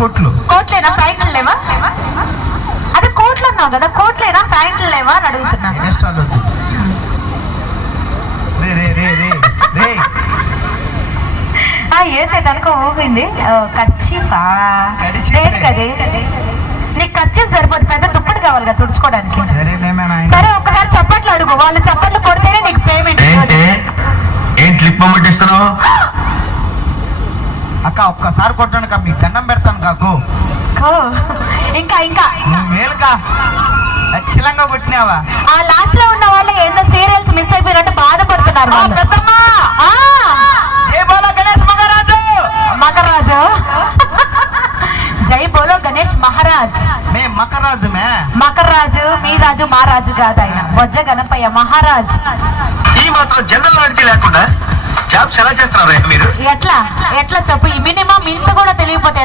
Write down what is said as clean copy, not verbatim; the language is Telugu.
కోట్లేనా ప్యాంట్లు లేవా? అదే కోట్లు అన్నావు కదా, కోట్లేనా ప్యాంట్లు లేవా అని అడుగుతున్నాను. ఏంటి కనుక ఊపింది ఖర్చీఫా? కదే నీకు ఖర్చీఫ్ సరిపోదు, పెద్ద దుప్పటి కావాలి కదా తుడుచుకోవడానికి. సరే ఒక్కసారి చప్పట్లు అడుగు, వాళ్ళు చప్పట్లు కొడితేనే నీకు పేమెంట్. అక్క ఒక్కసారి కొట్టాను కా, మీకు దండం పెడతాను కాకు. ఇంకా ఇంకా మేలుకా లక్షలంగా కొట్టినావా? ఆ లాస్ట్ లో ఉన్న వాళ్ళు ఎన్నో సీరియల్స్ మిస్ అయిపోయినట్టు బాధపడుతున్నారు. జై బోలో గణేష్ మహారాజు. మకరాజు జై బోలో గణేష్ మహారాజ్. మకరాజు మకరాజు మీ రాజు మా రాజు కాదు, ఆయన బొజ్జ గణపయ్య మహారాజ్. ఈ మాత్రం జనరల్ నాలెడ్జ్ లేకుండా జాబ్స్ ఎలా చేస్తున్నారు మీరు? ఎట్లా ఎట్లా చెప్పు, మినిమం ఇంత కూడా తెలియకపోతే